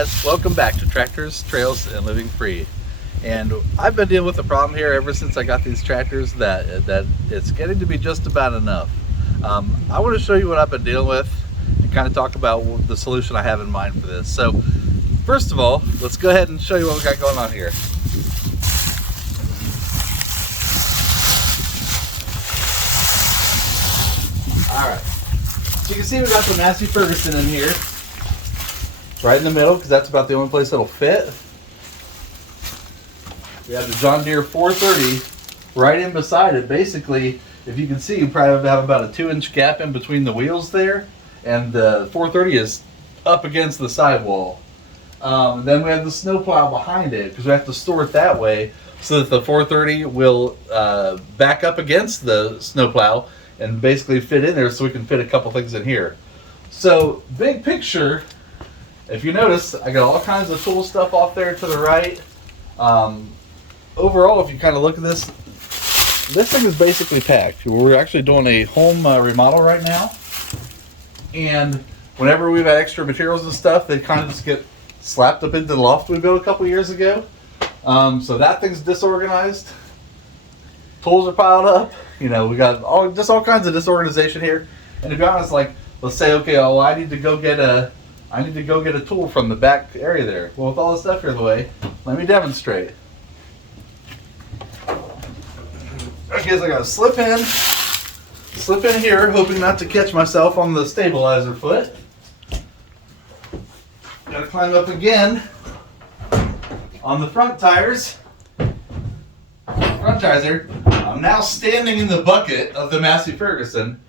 guys, welcome back to Tractors, Trails, and Living Free. And I've been dealing with a problem here ever since I got these tractors that it's getting to be just about enough. I want to show you what I've been dealing with and kind of talk about the solution I have in mind for this. So first of all, let's go ahead and show you what we got going on here. Alright, so you can see we got the Massey Ferguson in here, right in the middle, because that's about the only place that'll fit. We have the John Deere 430 right in beside it. Basically, if you can see, you probably have about a 2-inch gap in between the wheels there, and the 430 is up against the sidewall. Then we have the snowplow behind it, because we have to store it that way so that the 430 will back up against the snowplow and basically fit in there so we can fit a couple things in here. So, big picture, if you notice, I got all kinds of tool stuff off there to the right. Overall, if you kind of look at this thing is basically packed. We're actually doing a home remodel right now. And whenever we've had extra materials and stuff, they kind of just get slapped up into the loft we built a couple years ago. So that thing's disorganized. Tools are piled up. You know, we got all kinds of disorganization here. And to be honest, like, let's say, okay, oh, I need to go get a tool from the back area there. Well, with all this stuff here in the way, let me demonstrate. Okay, so I gotta slip in here, hoping not to catch myself on the stabilizer foot. Gotta climb up again on the front tires. I'm now standing in the bucket of the Massey Ferguson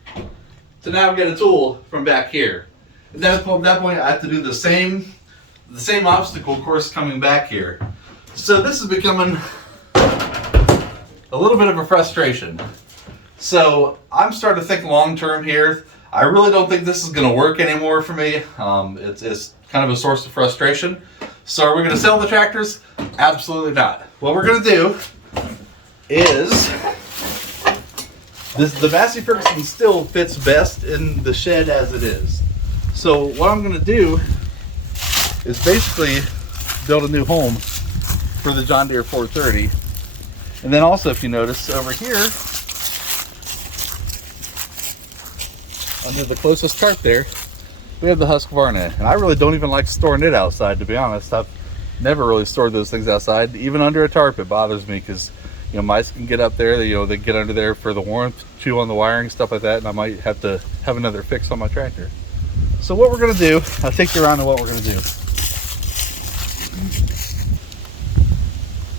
to now get a tool from back here. At that point, I have to do the same obstacle course coming back here. So this is becoming a little bit of a frustration. So I'm starting to think long term here. I really don't think this is going to work anymore for me. It's kind of a source of frustration. So are we going to sell the tractors? Absolutely not. What we're going to do is the Massey Ferguson still fits best in the shed as it is. So what I'm going to do is basically build a new home for the John Deere 430. And then also, if you notice over here, under the closest tarp there, we have the Husqvarna. And I really don't even like storing it outside, to be honest. I've never really stored those things outside. Even under a tarp, it bothers me because, you know, mice can get up there, they get under there for the warmth, chew on the wiring, stuff like that, and I might have to have another fix on my tractor. So what we're going to do, I'll take you around to what we're going to do.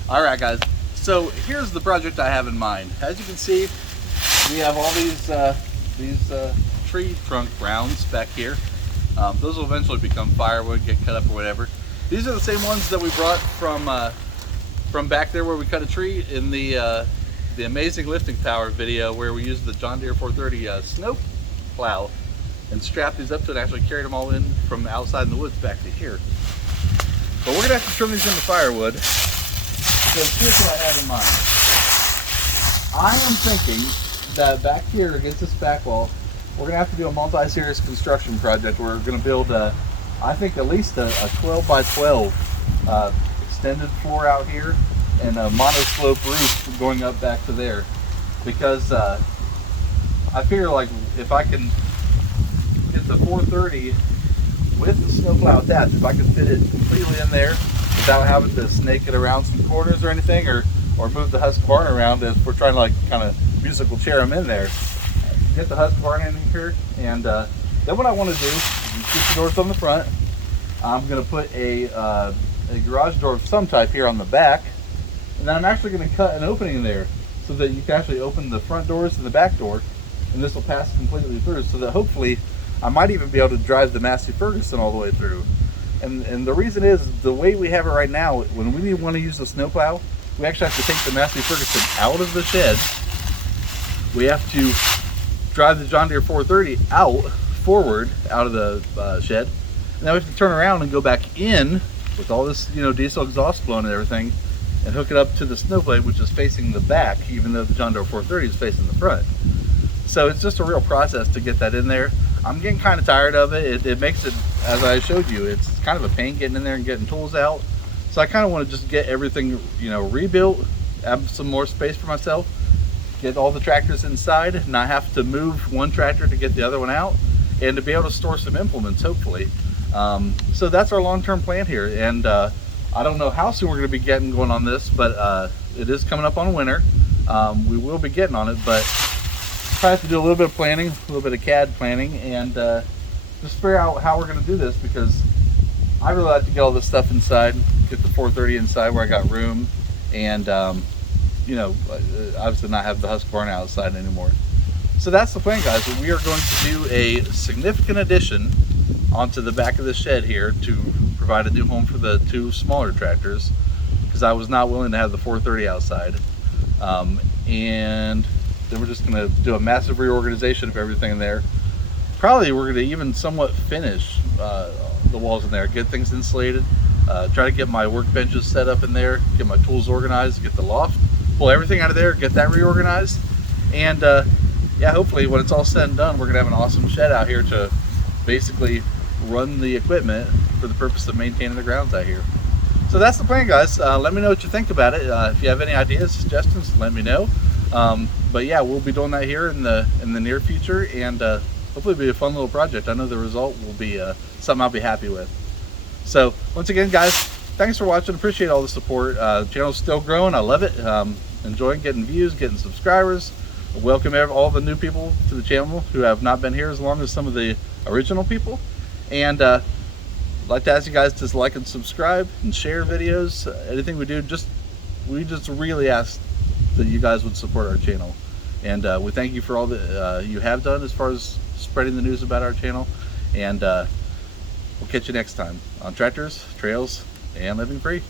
Alright guys, so here's the project I have in mind. As you can see, we have all these tree trunk rounds back here. Those will eventually become firewood, get cut up or whatever. These are the same ones that we brought from back there where we cut a tree in the Amazing Lifting Power video, where we used the John Deere 430 snow plow and strapped these up to it and actually carried them all in from outside in the woods back to here. But we're gonna have to trim these into firewood, because here's what I have in mind. I am thinking that back here against this back wall, we're gonna have to do a multi-series construction project where we're gonna build I think at least a 12 by 12 extended floor out here and a mono-slope roof going up back to there, because I figure, like, if I can get the 430 with the snowplow attached, if I can fit it completely in there without having to snake it around some corners or anything, or move the Husqvarna around as we're trying to, like, kind of musical chair them in there, get the Husqvarna in here, and then what I want to do is keep the doors on the front. I'm going to put a garage door of some type here on the back, and then I'm actually going to cut an opening in there so that you can actually open the front doors and the back door, and this will pass completely through, so that hopefully I might even be able to drive the Massey Ferguson all the way through. And the reason is, the way we have it right now, when we want to use the snowplow, we actually have to take the Massey Ferguson out of the shed. We have to drive the John Deere 430 forward out of the shed, and then we have to turn around and go back in with all this, diesel exhaust blowing and everything, and hook it up to the snow blade, which is facing the back, even though the John Deere 430 is facing the front. So it's just a real process to get that in there. I'm getting kind of tired of it. It makes it as I showed you, it's kind of a pain getting in there and getting tools out. So I kind of want to just get everything, you know, rebuilt, have some more space for myself, get all the tractors inside, not have to move one tractor to get the other one out, and to be able to store some implements, hopefully. So that's our long-term plan here, and I don't know how soon we're going to be going on this, but it is coming up on winter. We will be getting on it, but probably have to do a little bit of planning, a little bit of CAD planning, and just figure out how we're going to do this, because I really like to get all this stuff inside, get the 430 inside where I got room, and you know, obviously not have the husk barn outside anymore. So that's the plan, guys. We are going to do a significant addition onto the back of the shed here to provide a new home for the two smaller tractors, because I was not willing to have the 430 outside. And then we're just going to do a massive reorganization of everything in there. Probably we're going to even somewhat finish the walls in there, get things insulated, try to get my workbenches set up in there, get my tools organized, get the loft, pull everything out of there, get that reorganized, and yeah, hopefully when it's all said and done, we're gonna have an awesome shed out here to basically run the equipment for the purpose of maintaining the grounds out here. So that's the plan, guys. Let me know what you think about it. If you have any ideas, suggestions, let me know. But yeah, we'll be doing that here in the near future, and hopefully it'll be a fun little project. I know the result will be something I'll be happy with. So once again, guys, thanks for watching. Appreciate all the support. The channel's still growing. I love it. Enjoying getting views, getting subscribers. Welcome all the new people to the channel who have not been here as long as some of the original people. And I'd like to ask you guys to like and subscribe and share videos. Anything we do, we just really ask that you guys would support our channel. And we thank you for all that you have done as far as spreading the news about our channel. And we'll catch you next time on Tractors, Trails, and Living Free.